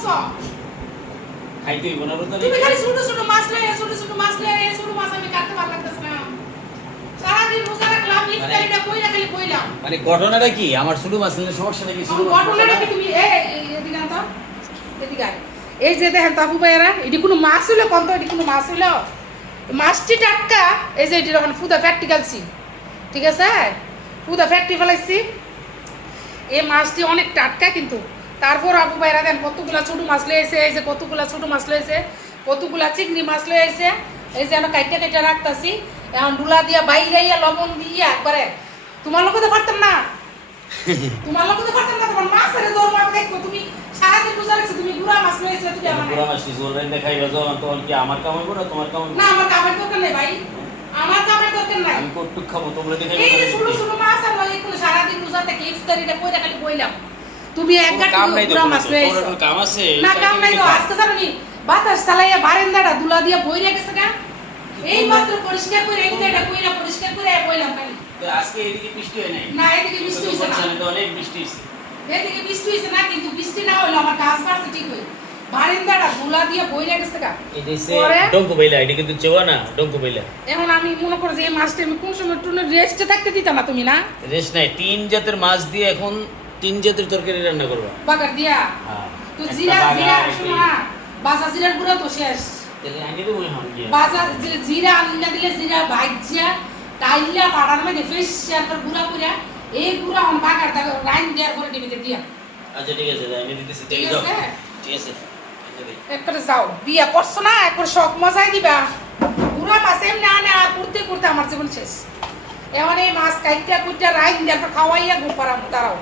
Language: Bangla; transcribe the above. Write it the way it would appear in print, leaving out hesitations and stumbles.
করছো খাইতেই বনাবো তো তুমি খালি ছোট ছোট মাছ লয়ে ছোট ছোট মাছ লয়ে ছোট মাছ আমি কাটতে ভালো লাগতেছে না সারাদিন রোজা রাখলাম ইফতারিটা কইরা খালি কইলাম মানে ঘটনাটা কি আমার ছোট মাছ নিলে সমস্যাটা কি ছোট মাছ ঘটনাটা কি তুমি এদিকে আনতো এদিকে আয়। এই যে দেখেন তাপু ভাইয়ারা এটি কোনো মাছ হইলো কোন তো এটি কোনো মাছ হইলো মাছটি টাটকা এই যে এটি যখন ফুদা ফ্যাক্টরি গালছি ঠিক আছে ফুদা ফ্যাক্টরি ফেলাইছি এই মাছটি অনেক টাটকা কিন্তু তারপর আপু ভাইরা দেন কতগুলা ছোট মাছ লয়েছে এই যে কতগুলা ছোট মাছ লয়েছে কতগুলা চিংড়ি মাছ লয়েছে এই যে আমরা কাইটা কাইটা রাখতাছি এখন ডুলা দিয়া বাইরাইয়া লবণ দিয়া একবারে তোমার লোক তো পারতাম না তোমার লোক তো পারতাম না তোমার মাছের দর মাছ দেখো তুমি সারাদিন রোজা রাখছো তুমি গুড়া মাছ লয়েছে তুমি আমার পুরা মাছ কি জোর রেন্দে খাইবা যখন তখন কি আমার কামাই করো তোমার কামাই না আমার কামের দরকার নেই ভাই আমার কামের দরকার নাই আমি কটুক খাবো তোমরা দেখে এই যে ছোট ছোট মাছ আর লয়ে কোন সারাদিন রোজা থেকে ইফতারিটা কইরা খালি কইলাম তুমি এক গাঁট কাম নাই তো গুড়া মাছ লয়েছো তোর কাম আছে না কাম নাই তো আজকে জানি বাতাস চালাইয়া বারান্দাটা দুলা দিয়া বইরা গেছে না এই মাত্র পরিষ্কার করে এইটা কইরা পরিষ্কার করে বইলাম খালি তো আজকে এদিকে বৃষ্টি হয় নাই না এদিকে বৃষ্টি হইছে না তো অনেক বৃষ্টি হইছে এদিকে বৃষ্টি হইছে না কিন্তু বৃষ্টি না হইলো আমার কাজ বাড়ছে ঠিক হই বারান্দাটা দুলা দিয়া বইরা গেছে গা এটা সে ডঙ্কু বাইলা এটা কিন্তু চেওয়া না ডঙ্কু বাইলা এখন আমি মনে করো যে এই মাছটা আমি কোন সময় টুনে রেস্টে থাকতে দিতাম না তুমি না রেস্ট নাই তিন জাতের মাছ দিয়ে এখন তিন জাতের তরকারি রান্না করবা বাগার দিয়া হ্যাঁ তো জিরা জিরা শোনো না বাজা জিরার গুঁড়া তো শেষ তাহলে আনি দেবো এখন গিয়া বাজা জিরা আনলা দিলে জিরা ভাজ্যা টাইলা পাড়ার মধ্যে ফ্রেশ আর গুঁড়া গুঁড়া এই গুঁড়া অন বাগার দাও রাইন দেওয়ার পরে টিভিতে দিয়া আচ্ছা ঠিক আছে আমি দিতেছি ঠিক তেল দাও আছে ঠিক আছে একবারে যাও বিয়া করছো না একবার শখ মজাই দিবা পুরা মাছ এমনি আনে আর করতে করতে আমার জীবন শেষ এখন এই মাছ কাইটা কুইটা রাইন দেওয়ার পর খাওয়াইয়া ঘুম পাড়াম দাঁড়াও